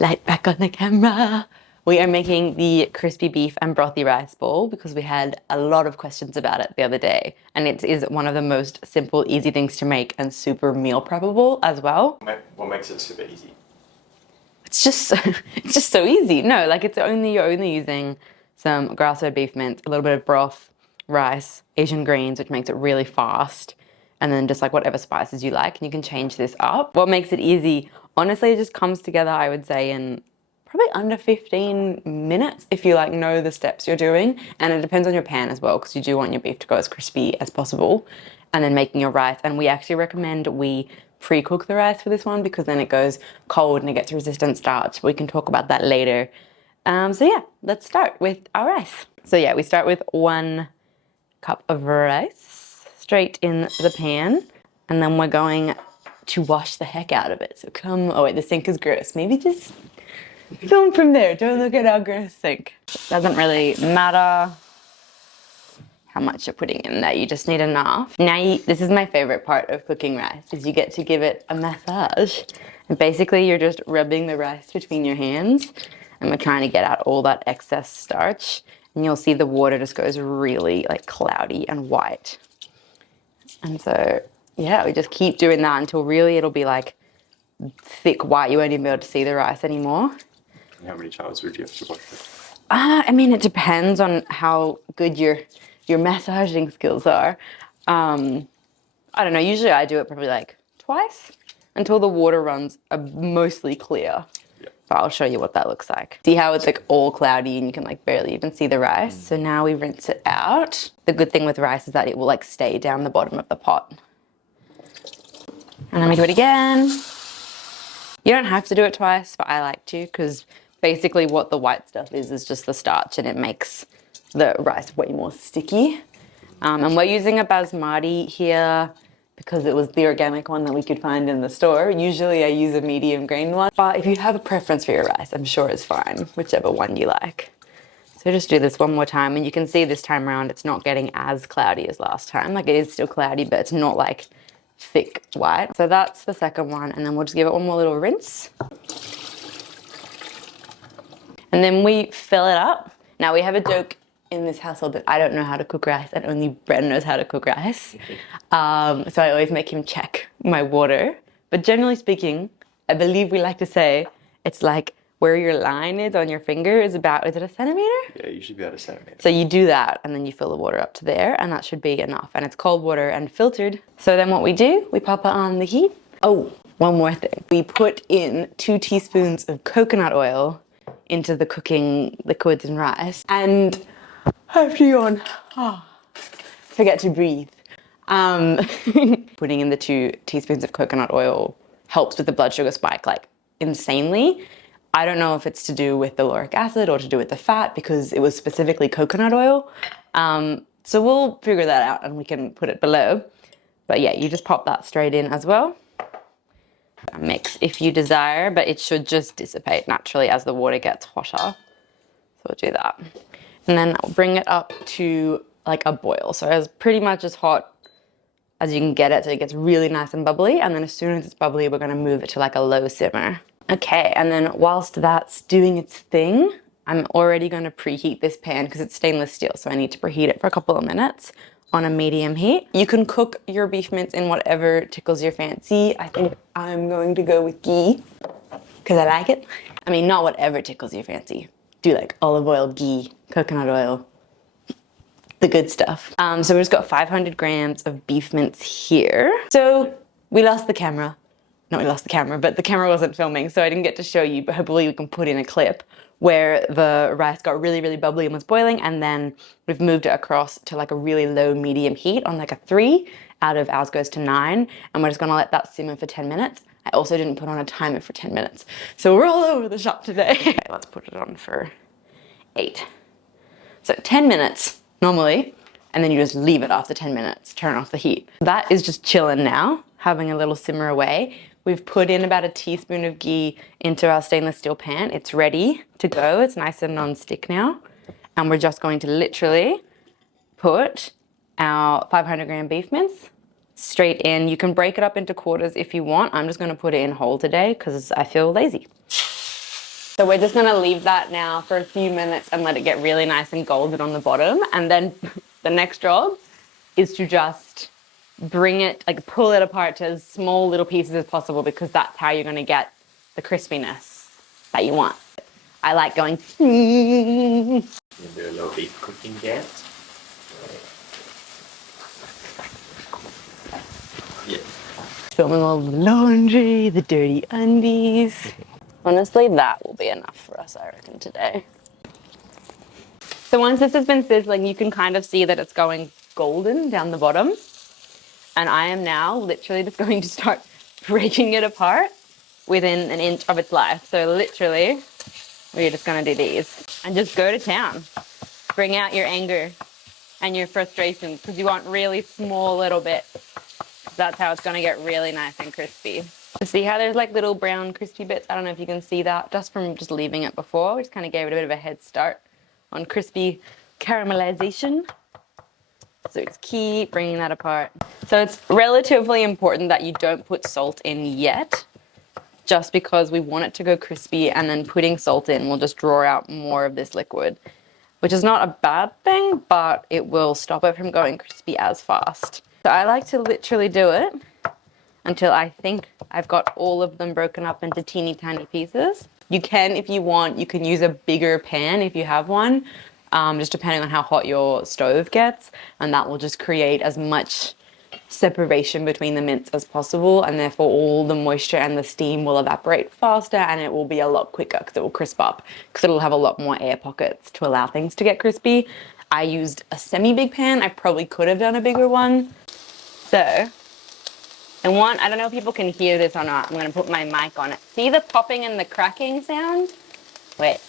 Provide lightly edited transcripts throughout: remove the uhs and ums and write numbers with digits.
Light back on the camera. We are making the crispy beef and brothy rice bowl because we had a lot of questions about it the other day. And it is one of the most simple, easy things to make and super meal preppable as well. What makes it super easy? It's just so easy. No, like you're only using some grass-fed beef mince, a little bit of broth, rice, Asian greens, which makes it really fast, and then just like whatever spices you like, and you can change this up. What makes it easy, honestly, it just comes together, I would say, in probably under 15 minutes if you like know the steps you're doing. And it depends on your pan as well, because you do want your beef to go as crispy as possible. And then making your rice, and we actually recommend we pre-cook the rice for this one because then it goes cold and it gets resistant starch. We can talk about that later. So yeah, let's start with our rice. So yeah, we start with 1 cup of rice straight in the pan, and then we're going to wash the heck out of it. So oh wait, the sink is gross. Maybe just film from there. Don't look at our gross sink. It doesn't really matter how much you're putting in there. You just need enough. Now this is my favorite part of cooking rice, is you get to give it a massage. And basically you're just rubbing the rice between your hands, and we're trying to get out all that excess starch. And you'll see the water just goes really like cloudy and white. And so, yeah, we just keep doing that until really it'll be like thick white. You won't even be able to see the rice anymore. And how many times would you have to wash it? I mean, it depends on how good your massaging skills are. I don't know, usually I do it probably like twice until the water runs mostly clear. But I'll show you what that looks like. See how it's like all cloudy and you can like barely even see the rice. So now we rinse it out. The good thing with rice is that it will like stay down the bottom of the pot. And then we do it again. You don't have to do it twice, but I like to, because basically what the white stuff is just the starch, and it makes the rice way more sticky. And we're using a basmati here because it was the organic one that we could find in the store. Usually I use a medium grain one, but if you have a preference for your rice, I'm sure it's fine, whichever one you like. So just do this one more time, and you can see this time around it's not getting as cloudy as last time. Like it is still cloudy, but it's not like thick white. So that's the second one, and then we'll just give it one more little rinse. And then we fill it up. Now we have a joke in this household that I don't know how to cook rice and only Brett knows how to cook rice. So I always make him check my water. But generally speaking, I believe we like to say it's like where your line is on your finger is about, is it a centimeter? Yeah, you should be about a centimeter. So you do that and then you fill the water up to there, and that should be enough. And it's cold water and filtered. So then what we do, we pop it on the heat. Oh, one more thing. We put in 2 teaspoons of coconut oil into the cooking liquids and rice. And after yawn, forget to breathe. Putting in the 2 teaspoons of coconut oil helps with the blood sugar spike like insanely. I don't know if it's to do with the lauric acid or to do with the fat, because it was specifically coconut oil. So we'll figure that out and we can put it below. But yeah, you just pop that straight in as well. Mix if you desire, but it should just dissipate naturally as the water gets hotter. So we'll do that. And then I'll bring it up to like a boil. So it's pretty much as hot as you can get it, so it gets really nice and bubbly. And then as soon as it's bubbly, we're gonna move it to like a low simmer. Okay, and then whilst that's doing its thing, I'm already gonna preheat this pan because it's stainless steel, so I need to preheat it for a couple of minutes on a medium heat. You can cook your beef mince in whatever tickles your fancy. I think I'm going to go with ghee because I like it. I mean, not whatever tickles your fancy. Do like olive oil, ghee, coconut oil, the good stuff. So we've just got 500 grams of beef mince here. So we lost the camera. Not we lost the camera, but the camera wasn't filming, so I didn't get to show you, but hopefully we can put in a clip where the rice got really, really bubbly and was boiling, and then we've moved it across to like a really low medium heat on like a 3 out of ours goes to 9, and we're just gonna let that simmer for 10 minutes. I also didn't put on a timer for 10 minutes. So we're all over the shop today. Okay, let's put it on for 8. So 10 minutes normally, and then you just leave it after 10 minutes, turn off the heat. That is just chilling now, having a little simmer away. We've put in about a teaspoon of ghee into our stainless steel pan. It's ready to go. It's nice and non-stick now. And we're just going to literally put our 500 gram beef mince straight in. You can break it up into quarters if you want. I'm just gonna put it in whole today because I feel lazy. So we're just gonna leave that now for a few minutes and let it get really nice and golden on the bottom. And then the next job is to just bring it, like pull it apart to as small little pieces as possible, because that's how you're gonna get the crispiness that you want. I like going. You do a little bit cooking dance. Yeah. Filming all the laundry, the dirty undies. Honestly, that will be enough for us, I reckon, today. So once this has been sizzling, you can kind of see that it's going golden down the bottom. And I am now literally just going to start breaking it apart within an inch of its life. So literally, we're just gonna do these and just go to town. Bring out your anger and your frustrations, because you want really small little bits. That's how it's gonna get really nice and crispy. See how there's like little brown crispy bits? I don't know if you can see that just from just leaving it before. We just kind of gave it a bit of a head start on crispy caramelization. So just keep bringing that apart. So it's relatively important that you don't put salt in yet, just because we want it to go crispy, and then putting salt in will just draw out more of this liquid, which is not a bad thing, but it will stop it from going crispy as fast. So I like to literally do it until I think I've got all of them broken up into teeny tiny pieces. You can, if you want, you can use a bigger pan if you have one, just depending on how hot your stove gets, and that will just create as much separation between the mince as possible, and therefore all the moisture and the steam will evaporate faster, and it will be a lot quicker because it will crisp up, because it'll have a lot more air pockets to allow things to get crispy. I used a semi-big pan. I probably could have done a bigger one. So, and one, I don't know if people can hear this or not. I'm gonna put my mic on it. See the popping and the cracking sound? Wait.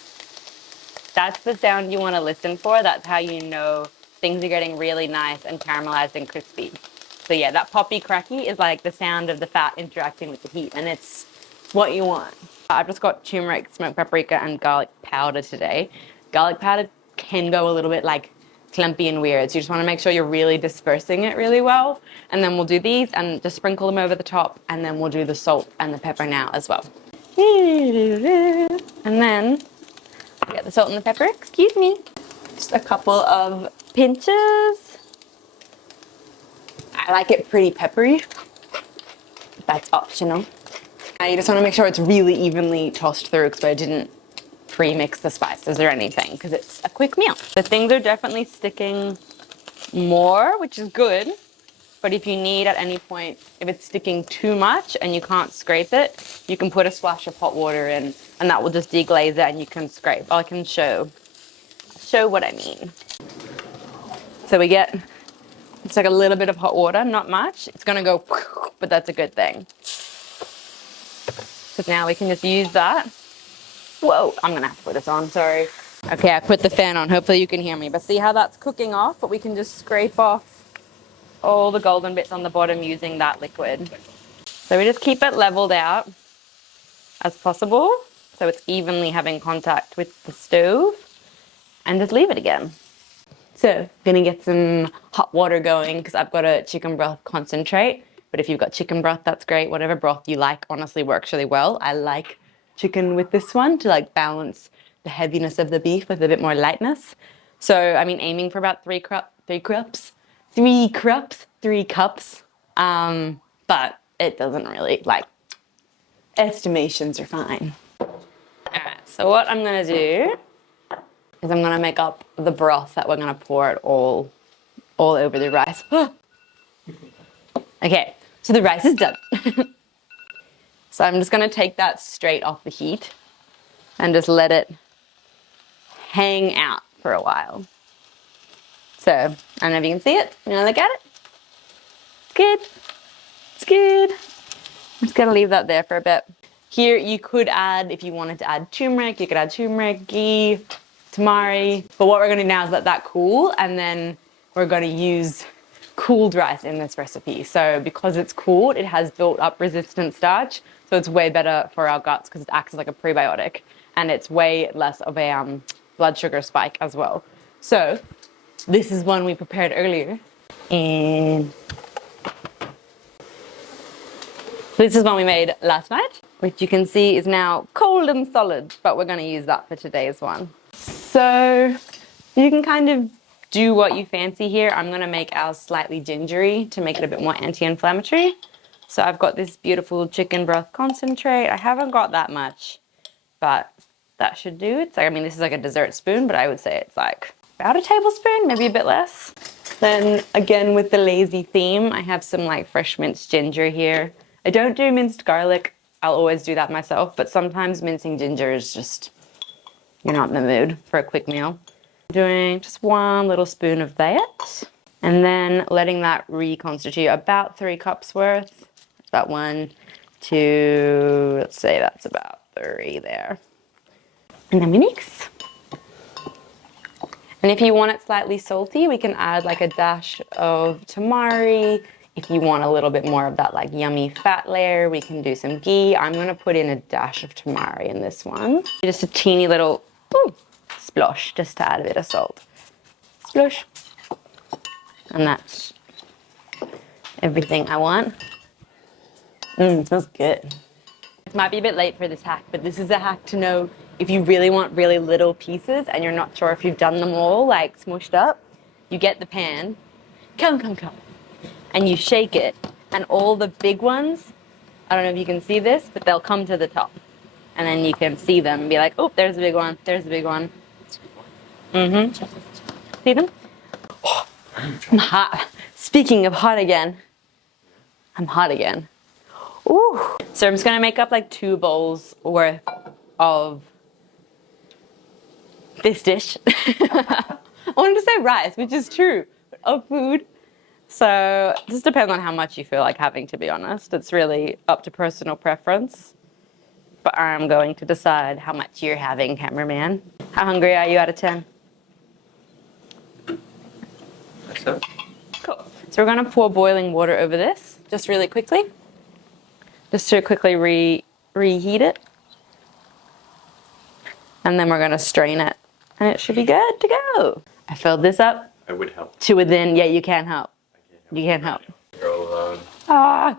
That's the sound you want to listen for. That's how you know things are getting really nice and caramelized and crispy. So yeah, that poppy cracky is like the sound of the fat interacting with the heat, and it's what you want. I've just got turmeric, smoked paprika, and garlic powder today. Garlic powder can go a little bit like clumpy and weird, so you just want to make sure you're really dispersing it really well. And then we'll do these and just sprinkle them over the top, and then we'll do the salt and the pepper now as well. And then get the salt and the pepper, excuse me. Just a couple of pinches. I like it pretty peppery. That's optional. Now you just want to make sure it's really evenly tossed through, because I didn't pre-mix the spices or anything, because it's a quick meal. The things are definitely sticking more, which is good. But if you need at any point, if it's sticking too much and you can't scrape it, you can put a splash of hot water in, and that will just deglaze it, and you can scrape. I can show what I mean. So we get, it's like a little bit of hot water, not much. It's gonna go, but that's a good thing. So now we can just use that. Whoa, I'm gonna have to put this on, sorry. Okay, I put the fan on, hopefully you can hear me. But see how that's cooking off, but we can just scrape off all the golden bits on the bottom using that liquid. So we just keep it leveled out as possible, so it's evenly having contact with the stove, and just leave it again. So, gonna get some hot water going, because I've got a chicken broth concentrate, but if you've got chicken broth, that's great. Whatever broth you like honestly works really well. I like chicken with this one to like balance the heaviness of the beef with a bit more lightness. So, I mean, aiming for about three cups. But it doesn't really, like, estimations are fine. Alright, so what I'm gonna do is I'm gonna make up the broth that we're gonna pour it all over the rice. Okay, so the rice is done. So I'm just gonna take that straight off the heat and just let it hang out for a while. So, I don't know if you can see it. You wanna look at it? It's good. It's good. I'm just gonna leave that there for a bit. Here you could add, if you wanted to add turmeric, you could add turmeric, ghee, tamari. But what we're gonna do now is let that cool, and then we're gonna use cooled rice in this recipe. So because it's cooled, it has built up resistant starch, so it's way better for our guts because it acts as like a prebiotic, and it's way less of a blood sugar spike as well. So this is one we prepared earlier. And so So this is one we made last night, which you can see is now cold and solid, but we're going to use that for today's one. So you can kind of do what you fancy here. I'm going to make ours slightly gingery to make it a bit more anti-inflammatory. So I've got this beautiful chicken broth concentrate. I haven't got that much, but that should do. It's like, I mean, this is like a dessert spoon, but I would say it's like about a tablespoon, maybe a bit less. Then again, with the lazy theme, I have some like fresh minced ginger here. I don't do minced garlic. I'll always do that myself, but sometimes mincing ginger is just, you're not in the mood for a quick meal. Doing just 1 little spoon of that, and then letting that reconstitute about 3 cups worth. About 1, 2, let's say that's about 3 there. And then we mix. And if you want it slightly salty, we can add like a dash of tamari. If you want a little bit more of that like yummy fat layer, we can do some ghee. I'm gonna put in a dash of tamari in this one. Just a teeny little splosh, just to add a bit of salt. Splosh. And that's everything I want. It smells good. It might be a bit late for this hack, but this is a hack to know if you really want really little pieces and you're not sure if you've done them all like smushed up. You get the pan, come, and you shake it, and all the big ones, I don't know if you can see this, but they'll come to the top. And then you can see them and be like, oh, there's a big one, there's a big one. See them? Oh, I'm hot. Speaking of hot again, I'm hot again. Ooh. So I'm just gonna make up like 2 bowls worth of this dish. I wanted to say rice, which is true, of food. So it just depends on how much you feel like having, to be honest. It's really up to personal preference. But I'm going to decide how much you're having, cameraman. How hungry are you out of 10? So, Cool. So we're gonna pour boiling water over this, just really quickly. Just to quickly reheat it. And then we're gonna strain it. And it should be good to go. I filled this up I would help. to within, yeah, you can't help. You can't help. You're all alone. Ah!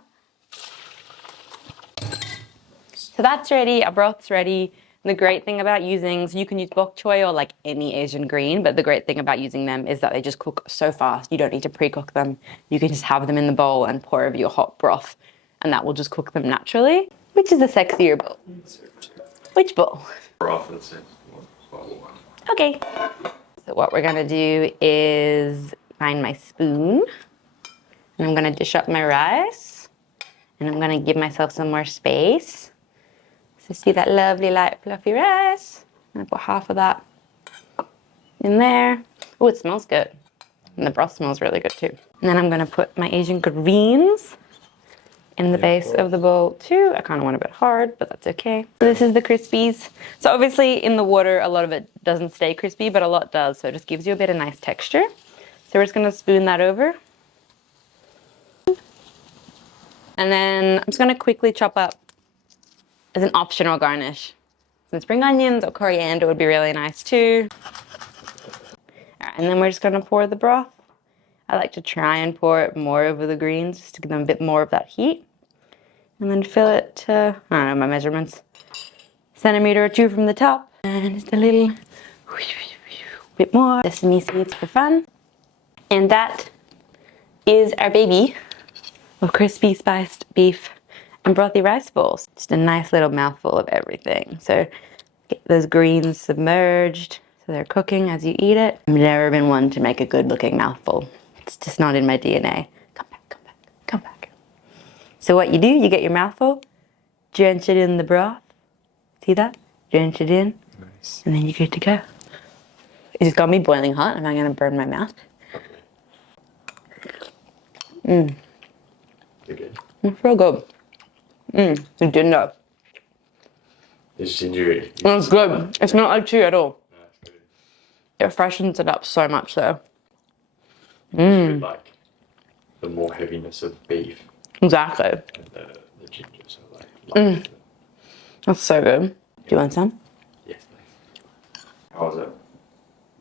So that's ready, our broth's ready. And the great thing about using, so you can use bok choy or like any Asian green, but the great thing about using them is that they just cook so fast. You don't need to pre-cook them. You can just have them in the bowl and pour over your hot broth, and that will just cook them naturally. Which is the sexier bowl? Which bowl? Broth and sense. One. Okay. So what we're gonna do is find my spoon, and I'm gonna dish up my rice, and I'm gonna give myself some more space. So see that lovely light fluffy rice? I'm gonna put half of that in there. Oh, it smells good. And the broth smells really good too. And then I'm gonna put my Asian greens in the base of the bowl too. I kind of want a bit hard, but that's okay. So this is the crispies. So obviously in the water, a lot of it doesn't stay crispy, but a lot does. So it just gives you a bit of nice texture. So we're just gonna spoon that over. And then I'm just gonna quickly chop up as an optional garnish. Some spring onions or coriander would be really nice too. All right, and then we're just gonna pour the broth. I like to try and pour it more over the greens just to give them a bit more of that heat. And then fill it to, I don't know my measurements, centimeter or 2 from the top. And just a little bit more sesame seeds for fun. And that is our baby of crispy spiced beef and brothy rice balls. Just a nice little mouthful of everything. So get those greens submerged so they're cooking as you eat it. I've never been one to make a good looking mouthful. It's just not in my DNA. Come back, come back, come back. So what you do, you get your mouthful, drench it in the broth. See that? Drench it in. Nice. And then you're good to go. It just got me boiling hot. Am I gonna burn my mouth? You're good. It's real good. You didn't know. It's gingery. It's good. It's not like chew at all. That's good. It freshens it up so much though. It's good, like the more heaviness of beef Exactly. and the ginger. So like That's so good. Do you want some? yes, please. How was it?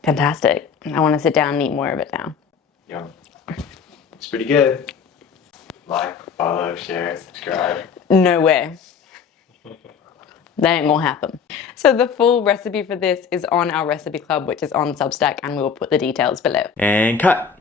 Fantastic. I want to sit down and eat more of it now. Yum. It's pretty good. Like, follow, share, subscribe. No way. That ain't gonna happen. So the full recipe for this is on our recipe club, which is on Substack, and we will put the details below. And cut.